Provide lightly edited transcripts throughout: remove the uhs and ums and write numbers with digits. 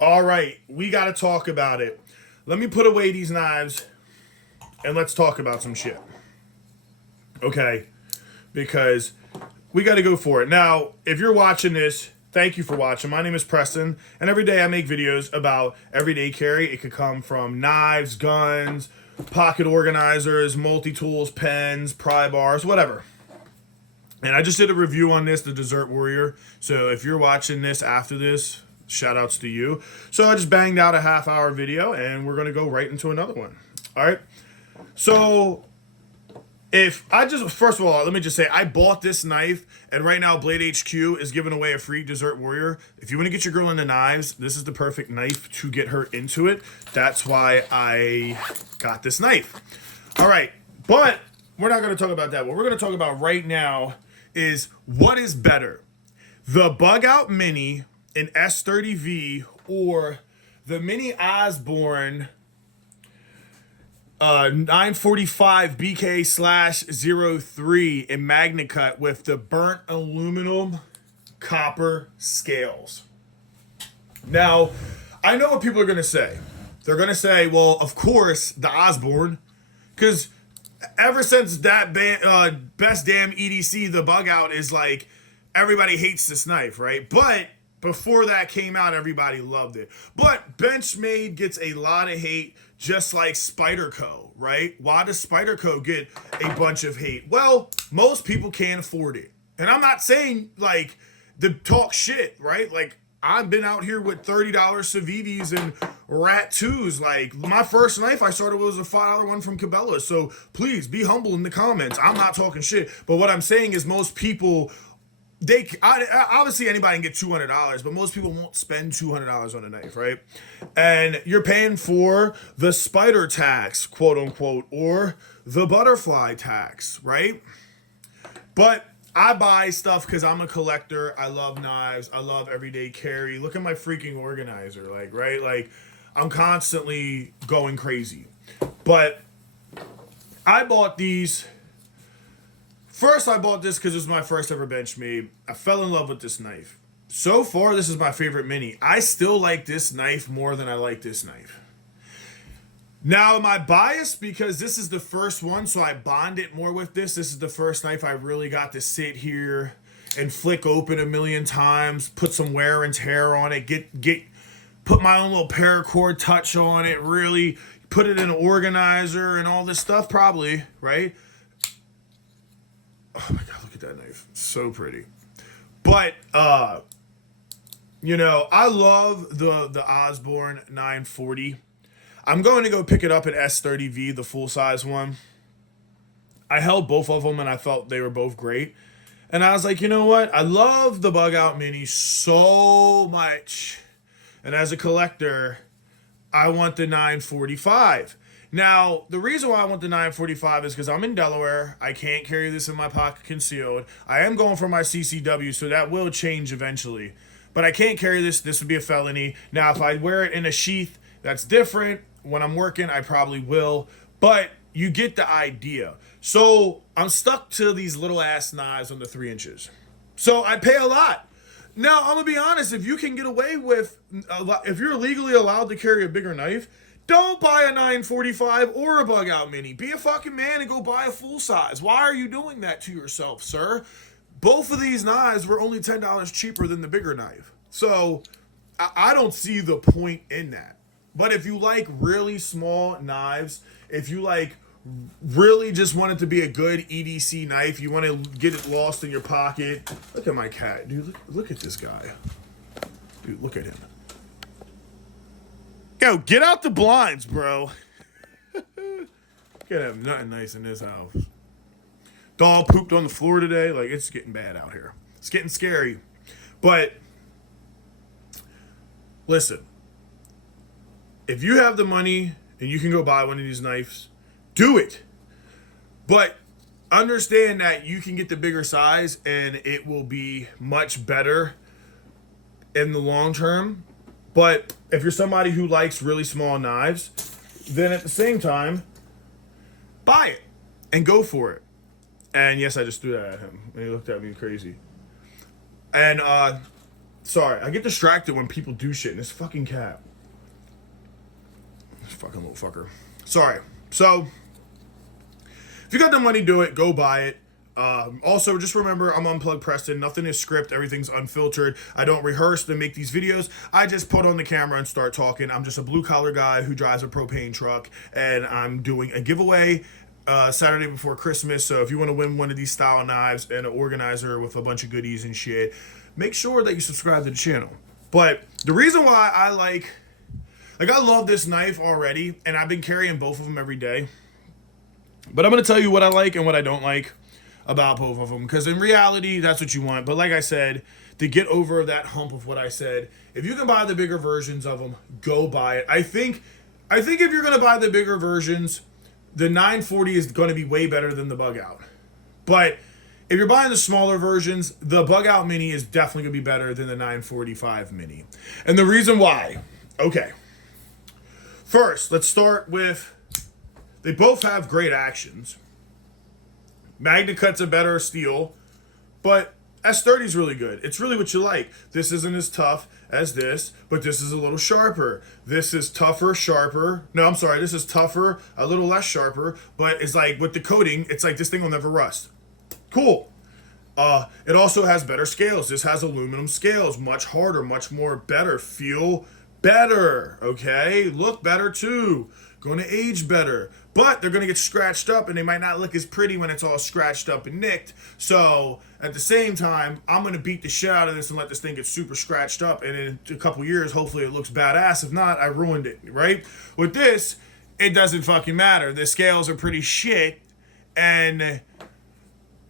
All right, we got to talk about it. Let me put away these knives and let's talk about some shit. Okay, because we got to go for it. Now, if you're watching this, thank you for watching. My name is Preston, and every day I make videos about everyday carry. It could come from knives, guns, pocket organizers, multi-tools, pens, pry bars, whatever. And I just did a review on this, the Desert Warrior. So if you're watching this after this, shout outs to you. So I just banged out a half-hour video, and we're going to go right into another one. All right. So first of all, let me just say, I bought this knife, and right now Blade HQ is giving away a free Desert Warrior. If you want to get your girl into knives, this is the perfect knife to get her into it. That's why I got this knife. All right. But we're not going to talk about that. What we're going to talk about right now is what is better, the BugOut Mini in S30V or the Mini Osborne 945 BK/03 in Magna Cut with the burnt aluminum copper scales. Now, I know what people are going to say. They're going to say, well, of course, the Osborne, because ever since that best damn EDC, the BugOut is like, everybody hates this knife, right? But before that came out, everybody loved it. But Benchmade gets a lot of hate, just like Spyderco, right? Why does Spyderco get a bunch of hate? Well, most people can't afford it. And I'm not saying, like, to talk shit, right? Like, I've been out here with $30 Civivis and Rat 2s. Like, my first knife I started with was a $5 one from Cabela. So please be humble in the comments. I'm not talking shit. But what I'm saying is most people, obviously anybody can get $200, but most people won't spend $200 on a knife, right? And you're paying for the spider tax, quote unquote, or the butterfly tax, right? But I buy stuff because I'm a collector. I love knives. I love everyday carry. Look at my freaking organizer, like, right? Like, I'm constantly going crazy. But I bought these. First, I bought this because it was my first ever Benchmade. I fell in love with this knife. So far, this is my favorite Mini. I still like this knife more than I like this knife. Now, am I biased because this is the first one, so I bond it more with this? This is the first knife I really got to sit here and flick open a million times, put some wear and tear on it, put my own little paracord touch on it, really put it in an organizer and all this stuff, probably, right? Oh my God, look at that knife. So pretty. But, I love the Osborne 940. I'm going to go pick it up at S30V, the full-size one. I held both of them, and I felt they were both great. And I was like, you know what? I love the BugOut Mini so much. And as a collector, I want the 945. Now, the reason why I want the 945 is because I'm in Delaware. I can't carry this in my pocket concealed. I am going for my CCW, so that will change eventually. But I can't carry this. This would be a felony. Now, if I wear it in a sheath, that's different. When I'm working, I probably will. But you get the idea. So I'm stuck to these little ass knives on the 3 inches. So I pay a lot. Now, I'm going to be honest. If you can get away with, if you're legally allowed to carry a bigger knife, don't buy a 945 or a BugOut Mini. Be a fucking man and go buy a full size. Why are you doing that to yourself, sir? Both of these knives were only $10 cheaper than the bigger knife. So I don't see the point in that. But if you like really small knives, if you like really just want it to be a good EDC knife, you want to get it lost in your pocket. Look at my cat, dude. Look at this guy. Dude, look at him. Yo, get out the blinds, bro. Can't have nothing nice in this house. Dog pooped on the floor today. Like, it's getting bad out here. It's getting scary. But listen. If you have the money and you can go buy one of these knives, do it. But understand that you can get the bigger size and it will be much better in the long term. But if you're somebody who likes really small knives, then at the same time, buy it and go for it. And yes, I just threw that at him and he looked at me crazy. And Sorry, I get distracted when people do shit in this fucking cat. This fucking little fucker. Sorry. So, if you got the money, do it. Go buy it. Also, just remember, I'm Unplugged Preston. Nothing is script. Everything's unfiltered. I don't rehearse to make these videos. I just put on the camera and start talking. I'm just a blue-collar guy who drives a propane truck, and I'm doing a giveaway Saturday before Christmas. So if you want to win one of these style knives and an organizer with a bunch of goodies and shit, make sure that you subscribe to the channel. But the reason why I I love this knife already, and I've been carrying both of them every day. But I'm going to tell you what I like and what I don't like about both of them, because in reality, that's what you want. But like I said, to get over that hump of what I said, if you can buy the bigger versions of them, go buy it. I think if you're going to buy the bigger versions, the 940 is going to be way better than the BugOut. But if you're buying the smaller versions, the BugOut Mini is definitely going to be better than the 945 Mini. And the reason why, okay. First, let's start with, they both have great actions. MagnaCut's a better steel, but S30 is really good. It's really what you like. This isn't as tough as this, but this is a little sharper. This is tougher, sharper. No, I'm sorry. This is tougher, a little less sharper, but it's like with the coating, it's like this thing will never rust. Cool. It also has better scales. This has aluminum scales, much harder, much more better. Feel better, okay? Look better too. Going to age better. But they're going to get scratched up, and they might not look as pretty when it's all scratched up and nicked. So, at the same time, I'm going to beat the shit out of this and let this thing get super scratched up. And in a couple years, hopefully it looks badass. If not, I ruined it, right? With this, it doesn't fucking matter. The scales are pretty shit. And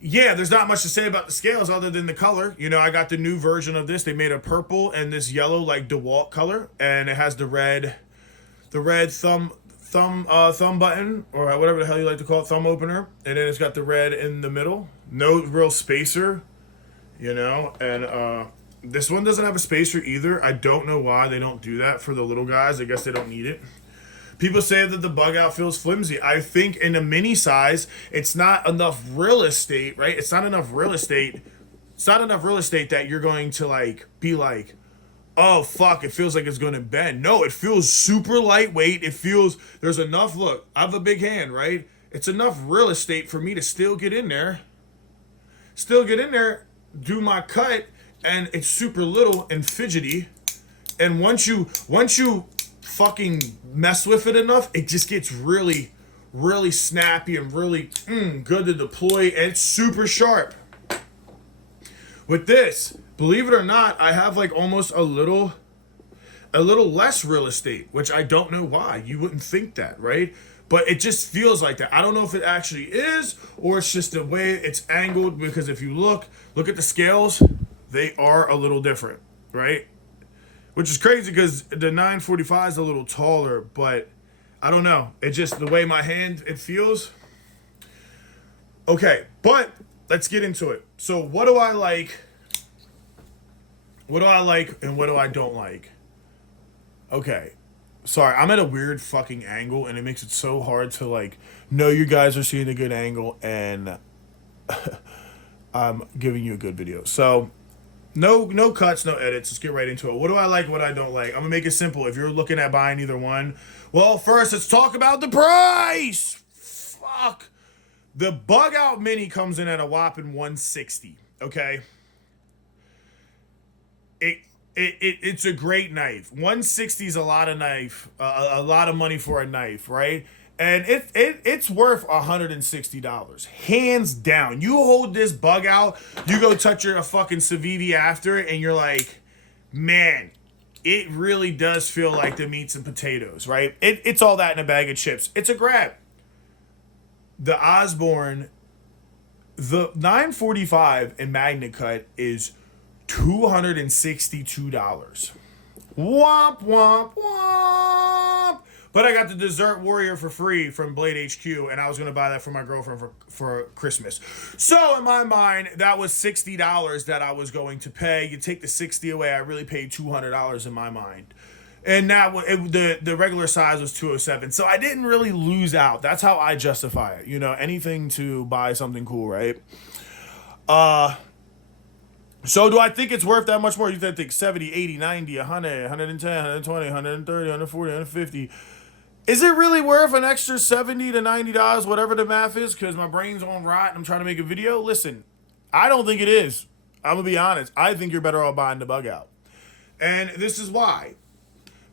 yeah, there's not much to say about the scales other than the color. You know, I got the new version of this. They made a purple and this yellow, like DeWalt color. And it has the red thumb button, or whatever the hell you like to call it, thumb opener, and then it's got the red in the middle. No real spacer, you know, and this one doesn't have a spacer either. I don't know why they don't do that for the little guys. I guess they don't need it. People say that the BugOut feels flimsy. I think in a mini size, it's not enough real estate, right? It's not enough real estate. It's not enough real estate that you're going to like be like, oh, fuck, it feels like it's going to bend. No, it feels super lightweight. It feels, there's enough, look, I have a big hand, right? It's enough real estate for me to still get in there, do my cut, and it's super little and fidgety. And once you fucking mess with it enough, it just gets really, really snappy and really good to deploy, and it's super sharp. With this, believe it or not, I have like almost a little less real estate, which I don't know why. You wouldn't think that, right? But it just feels like that. I don't know if it actually is, or it's just the way it's angled, because if you look at the scales, they are a little different, right? Which is crazy because the 945 is a little taller, but I don't know. It just, the way my hand, it feels. Okay, but let's get into it. So what do I like? What do I like and what do I don't like? Okay. Sorry, I'm at a weird fucking angle and it makes it so hard to like know you guys are seeing a good angle and I'm giving you a good video. So no cuts, no edits. Let's get right into it. What do I like, what I don't like? I'm gonna make it simple. If you're looking at buying either one, well, first let's talk about the price. Fuck. The BugOut Mini comes in at a whopping $160. Okay. It's a great knife. $160 is a lot of money for a knife, right? And it's worth $160, hands down. You hold this BugOut, you go touch a fucking Civivi after it, and you're like, man, it really does feel like the meats and potatoes, right? It's all that in a bag of chips. It's a grab. The Osborne, the 945 in MagnaCut is $262. Womp, womp, womp. But I got the Desert Warrior for free from Blade HQ, and I was going to buy that for my girlfriend for Christmas. So in my mind, that was $60 that I was going to pay. You take the $60 away, I really paid $200 in my mind. And that the regular size was $207. So I didn't really lose out. That's how I justify it. You know, anything to buy something cool, right? So do I think it's worth that much more? You think 70, 80, 90, 100, 110, 120, 130, 140, 150. Is it really worth an extra $70 to $90, whatever the math is, because my brain's on rot and I'm trying to make a video? Listen, I don't think it is. I'm going to be honest. I think you're better off buying the BugOut. And this is why.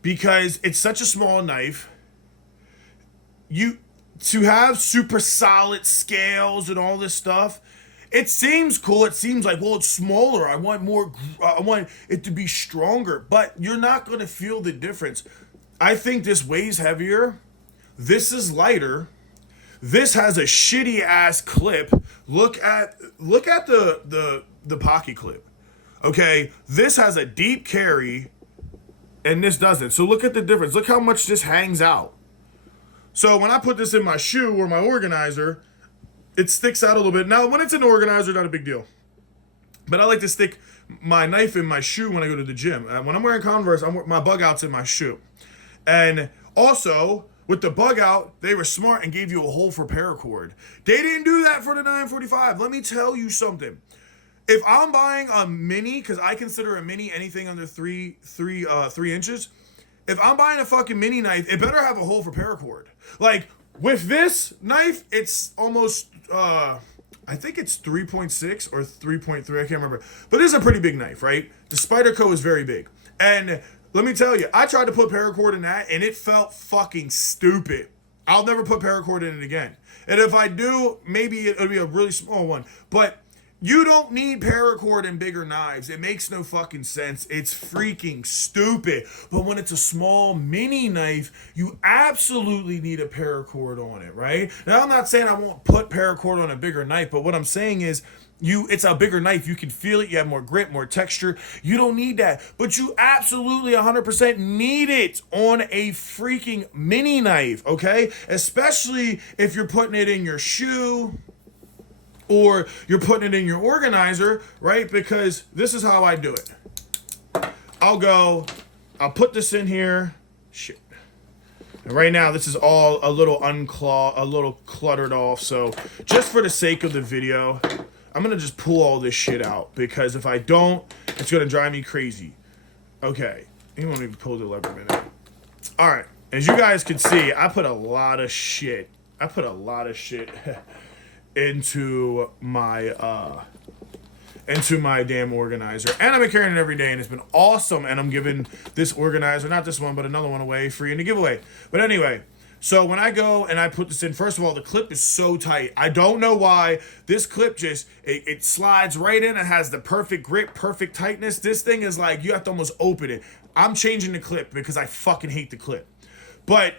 Because it's such a small knife. To have super solid scales and all this stuff, it seems cool. It seems like, well, it's smaller. I want it to be stronger. But you're not going to feel the difference. I think this weighs heavier. This is lighter. This has a shitty ass clip. Look at the pocket clip. Okay, this has a deep carry, and this doesn't. So look at the difference. Look how much this hangs out. So when I put this in my shoe or my organizer, it sticks out a little bit. Now, when it's an organizer, not a big deal. But I like to stick my knife in my shoe when I go to the gym. When I'm wearing Converse, my BugOut's in my shoe. And also, with the BugOut, they were smart and gave you a hole for paracord. They didn't do that for the 945. Let me tell you something. If I'm buying a mini, because I consider a mini anything under 3 inches, if I'm buying a fucking mini knife, it better have a hole for paracord. Like, with this knife, it's almost, I think it's 3.6 or 3.3, I can't remember. But it's a pretty big knife, right? The Spyderco is very big. And let me tell you, I tried to put paracord in that, and it felt fucking stupid. I'll never put paracord in it again. And if I do, maybe it'll be a really small one. But you don't need paracord in bigger knives. It makes no fucking sense. It's freaking stupid. But when it's a small mini knife, you absolutely need a paracord on it, right? Now, I'm not saying I won't put paracord on a bigger knife, but what I'm saying is, it's a bigger knife. You can feel it. You have more grip, more texture. You don't need that. But you absolutely 100% need it on a freaking mini knife, okay? Especially if you're putting it in your shoe or you're putting it in your organizer, right? Because this is how I do it. I'll put this in here. Shit. And right now, this is all a little cluttered off. So just for the sake of the video, I'm going to just pull all this shit out, because if I don't, it's going to drive me crazy. Okay. You won't even pull the lever a minute. All right. As you guys can see, I put a lot of shit into my damn organizer. And I've been carrying it every day, and it's been awesome. And I'm giving this organizer, not this one, but another one away free in the giveaway. But anyway, so when I go and I put this in, first of all, the clip is so tight. I don't know why. This clip just, it slides right in. It has the perfect grip, perfect tightness. This thing is like, you have to almost open it. I'm changing the clip because I fucking hate the clip. But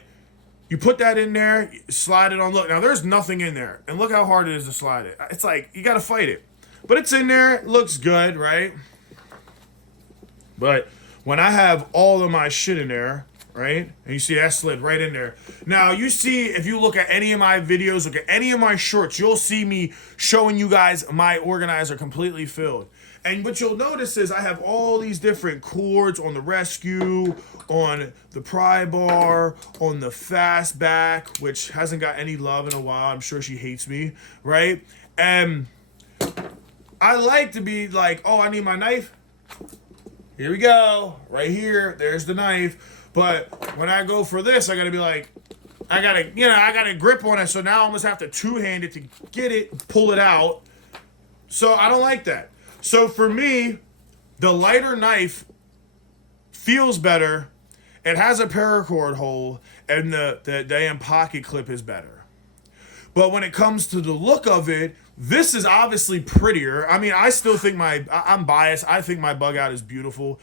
you put that in there, slide it on. Look, now there's nothing in there. And look how hard it is to slide it. It's like, you got to fight it. But it's in there. It looks good, right? But when I have all of my shit in there, right? And you see that slid right in there. Now, you see, if you look at any of my videos, look at any of my shorts, you'll see me showing you guys my organizer completely filled. And what you'll notice is I have all these different cords on the Rescue, on the pry bar, on the Fastback, which hasn't got any love in a while. I'm sure she hates me, right? And I like to be like, oh, I need my knife. Here we go. Right here. There's the knife. But when I go for this, I gotta be like, I gotta grip on it. So now I almost have to two-hand it to get it, pull it out. So I don't like that. So for me, the lighter knife feels better. It has a paracord hole, and the damn pocket clip is better. But when it comes to the look of it, this is obviously prettier. I mean, I still think I'm biased. I think my BugOut is beautiful.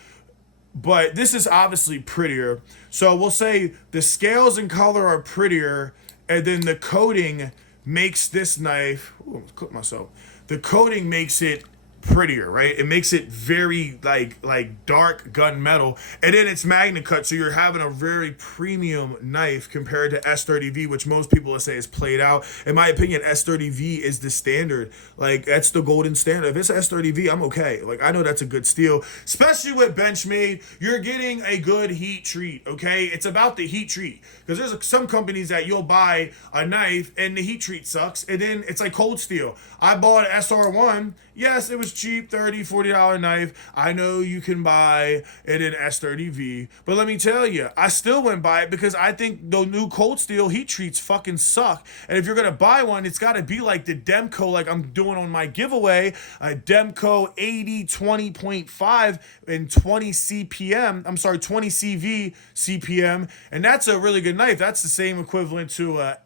But this is obviously prettier. So we'll say the scales and color are prettier, and then the coating makes this knife, ooh, I'm clip myself. The coating makes it prettier, right? It makes it very like dark gunmetal, and then it's magnet cut, so you're having a very premium knife compared to S30V, which most people will say is played out. In my opinion, S30V is the standard. Like, that's the golden standard. If it's S30V, I'm okay. Like, I know that's a good steal, especially with Benchmade. You're getting a good heat treat, okay? It's about the heat treat, because there's some companies that you'll buy a knife and the heat treat sucks, and then it's like cold steel. I bought an SR1. Yes, it was cheap $30-$40 knife. I know you can buy it in S30V, but let me tell you, I still wouldn't buy it because I think the new Cold Steel heat treats fucking suck. And if you're gonna buy one, it's gotta be like the Demco, like I'm doing on my giveaway, a Demco 80 20.5 and 20 CPM. I'm sorry, 20 CV CPM, and that's a really good knife. That's the same equivalent to a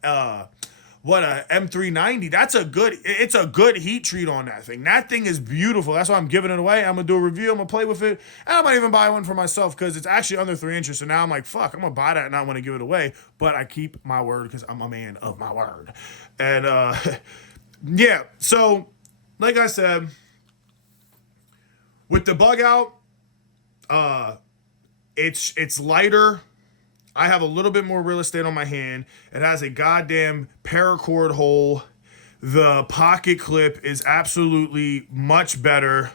M390. It's a good heat treat on that thing. That thing is beautiful. That's why I'm giving it away. I'm gonna do a review. I'm gonna play with it, and I might even buy one for myself because it's actually under 3 inches. So now I'm like, fuck, I'm gonna buy that and I want to give it away. But I keep my word because I'm a man of my word. And yeah. So like I said, with the BugOut, it's lighter. I have a little bit more real estate on my hand. It has a goddamn paracord hole. The pocket clip is absolutely much better.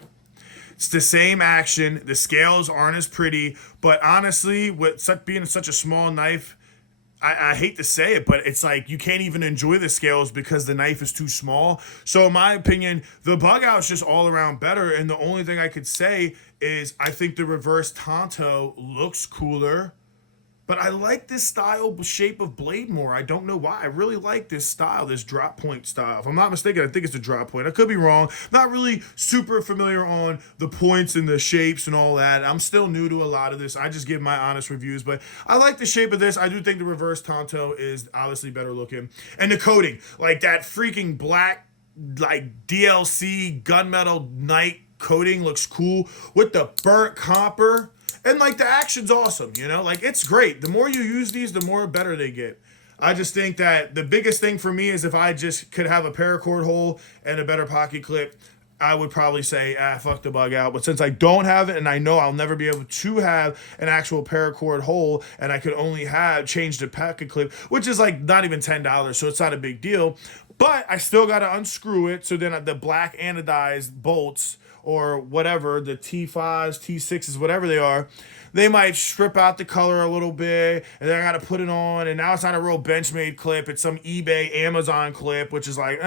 It's the same action. The scales aren't as pretty. But honestly, with being such a small knife, I hate to say it, but it's like you can't even enjoy the scales because the knife is too small. So in my opinion, the BugOut is just all around better. And the only thing I could say is I think the reverse Tonto looks cooler. But I like this style shape of blade more. I don't know why. I really like this style, this drop point style. If I'm not mistaken, I think it's a drop point. I could be wrong. Not really super familiar on the points and the shapes and all that. I'm still new to a lot of this. I just give my honest reviews. But I like the shape of this. I do think the reverse Tonto is obviously better looking. And the coating, like that freaking black, like DLC gunmetal night coating looks cool with the burnt copper. And, like, the action's awesome, you know? Like, it's great. The more you use these, the more better they get. I just think that the biggest thing for me is if I just could have a paracord hole and a better pocket clip, I would probably say, fuck the BugOut. But since I don't have it and I know I'll never be able to have an actual paracord hole and I could only change the pocket clip, which is, like, not even $10, so it's not a big deal. But I still got to unscrew it, so then the black anodized bolts or whatever, the T5s, T6s, whatever they are, they might strip out the color a little bit, and then I got to put it on, and now it's not a real Benchmade clip. It's some eBay, Amazon clip, which is like,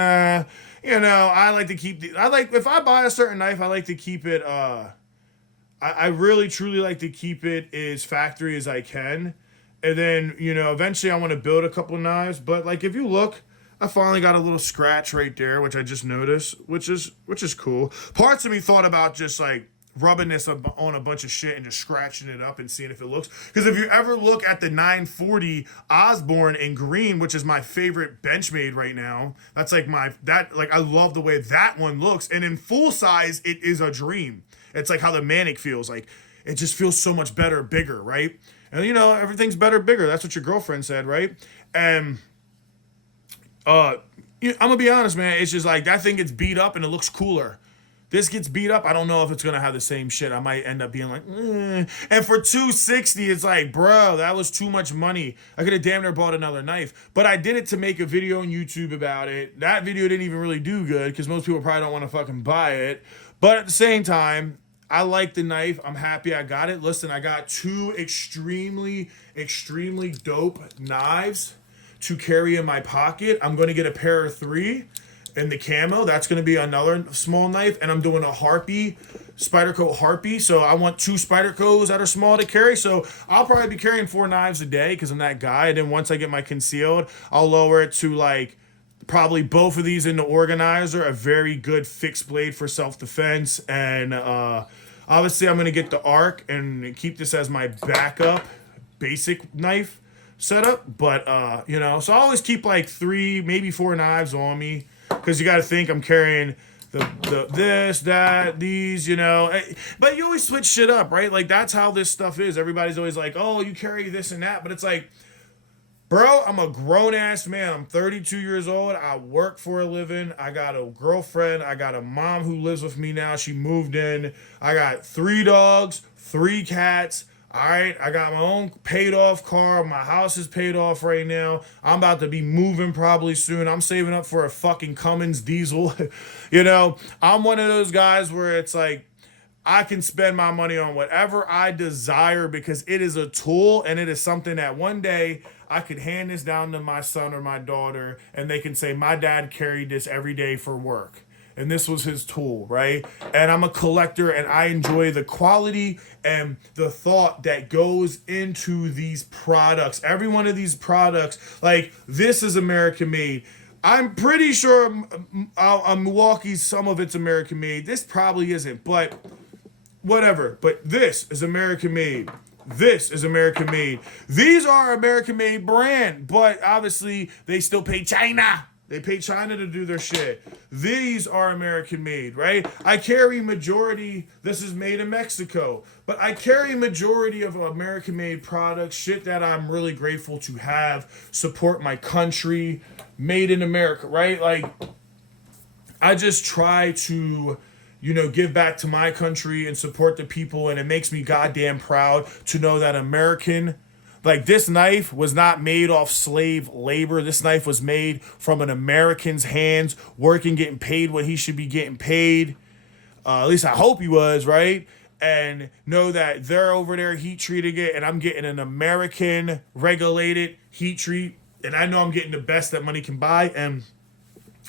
you know, I like to keep if I buy a certain knife, I like to keep it, I really, truly like to keep it as factory as I can. And then, you know, eventually I want to build a couple knives, but, like, if you look, I finally got a little scratch right there, which I just noticed, which is cool. Parts of me thought about just like rubbing this up on a bunch of shit and just scratching it up and seeing if it looks. Because if you ever look at the 940 Osborne in green, which is my favorite Benchmade right now, that's like I love the way that one looks. And in full size, it is a dream. It's like how the Manic feels. Like it just feels so much better, bigger, right? And you know, everything's better, bigger. That's what your girlfriend said, right? And I'm gonna be honest, man. It's just like that thing gets beat up and it looks cooler. This gets beat up. I don't know if it's gonna have the same shit. I might end up being like, And for $260, it's like, bro, that was too much money. I could have damn near bought another knife. But I did it to make a video on YouTube about it. That video didn't even really do good because most people probably don't want to fucking buy it. But at the same time, I like the knife. I'm happy I got it. Listen, I got two extremely, extremely dope knives to carry in my pocket. I'm going to get a pair of 3 in the camo. That's going to be another small knife. And I'm doing a Harpy, Spyderco Harpy. So I want 2 Spydercos that are small to carry. So I'll probably be carrying 4 knives a day because I'm that guy. And then once I get my concealed, I'll lower it to like probably both of these in the organizer. A very good fixed blade for self-defense. And obviously I'm going to get the Arc and keep this as my backup basic knife setup. But you know, so I always keep like 3 maybe 4 knives on me because you got to think I'm carrying the this, that, these, you know. But you always switch shit up, right? Like that's how this stuff is. Everybody's always like, oh, you carry this and that, but it's like, bro, I'm a grown-ass man. I'm 32 years old. I work for a living. I got a girlfriend. I got a mom who lives with me now. She moved in. I got 3 dogs, 3 cats. All right, I got my own paid-off car. My house is paid off right now. I'm about to be moving probably soon. I'm saving up for a fucking Cummins diesel. You know, I'm one of those guys where it's like, I can spend my money on whatever I desire because it is a tool and it is something that one day I could hand this down to my son or my daughter and they can say, my dad carried this every day for work. and this was his tool, right? And I'm a collector, and I enjoy the quality and the thought that goes into these products. Every one of these products, like this is American made. I'm pretty sure Milwaukee's, some of it's American made. This probably isn't, but whatever. But this is American made. This is American made. These are American made brand, but obviously they still pay China. They pay China to do their shit. These are American made, right? I carry majority, this is made in Mexico, but I carry majority of American made products, shit that I'm really grateful to have, support my country, made in America, right? Like, I just try to, you know, give back to my country and support the people, and it makes me goddamn proud to know that American, like this knife was not made off slave labor. This knife was made from an American's hands, working, getting paid what he should be getting paid. At least I hope he was, right? And know that they're over there heat treating it, and I'm getting an American regulated heat treat, and I know I'm getting the best that money can buy. And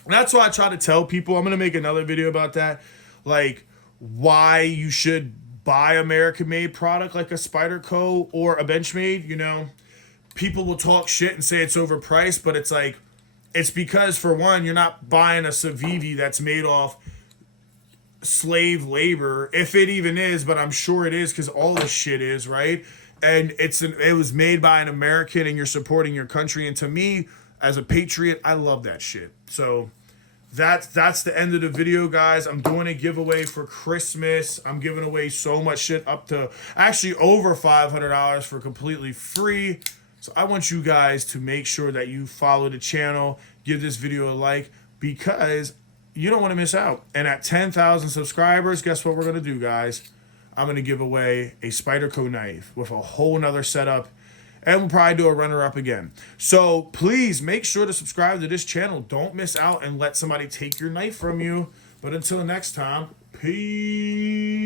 that's why I try to tell people, I'm going to make another video about that, like why you should buy American made product like a Spyderco or a Benchmade. You know, people will talk shit and say it's overpriced, but it's like, it's because, for one, you're not buying a Civivi that's made off slave labor, if it even is, but I'm sure it is, because all this shit is, right? And it was made by an American, and you're supporting your country. And to me, as a patriot, I love that shit. So that's the end of the video, guys. I'm doing a giveaway for Christmas. I'm giving away so much shit, up to actually over $500 for completely free. So I want you guys to make sure that you follow the channel, give this video a like, because you don't want to miss out. And at 10,000 subscribers, guess what we're going to do, guys? I'm going to give away a Spyderco knife with a whole nother setup. And we'll probably do a runner-up again. So please make sure to subscribe to this channel. Don't miss out and let somebody take your knife from you. But until next time, peace.